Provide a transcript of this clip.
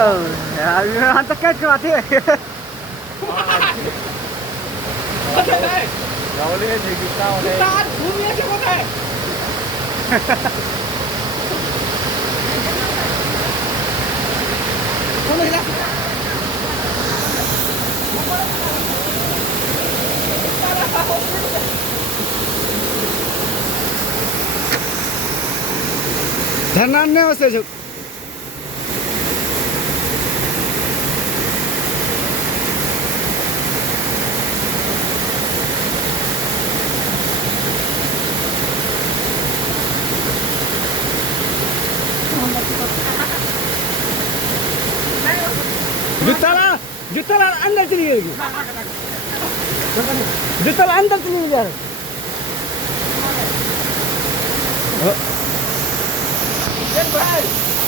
हम तो कैच करवाते हैं धरना नहीं हो से जूता अंदर चली गई जूता अंदर चली गई यार भाई